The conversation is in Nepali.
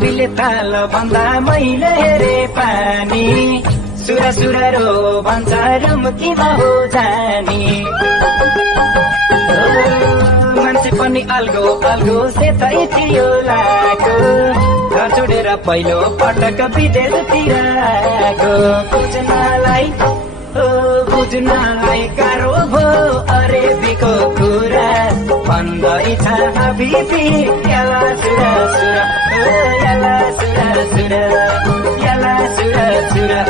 छेर्पीले ताल भन्दा मैले हेरे पानी सुरा सुरा रो भन्छ रुम्कीमा हो जानी मान्छे पनि अल्गो अल्गो सेतै थियो लागो घर छोडेर पहिलो पटक विदेशतिर आएको बुझ्नलाई गाह्रो भो अरेबीको कुरा भन्दैछ हबिबी याला सुरा सुरा याला सुरा सुरा याला सुरा सुरा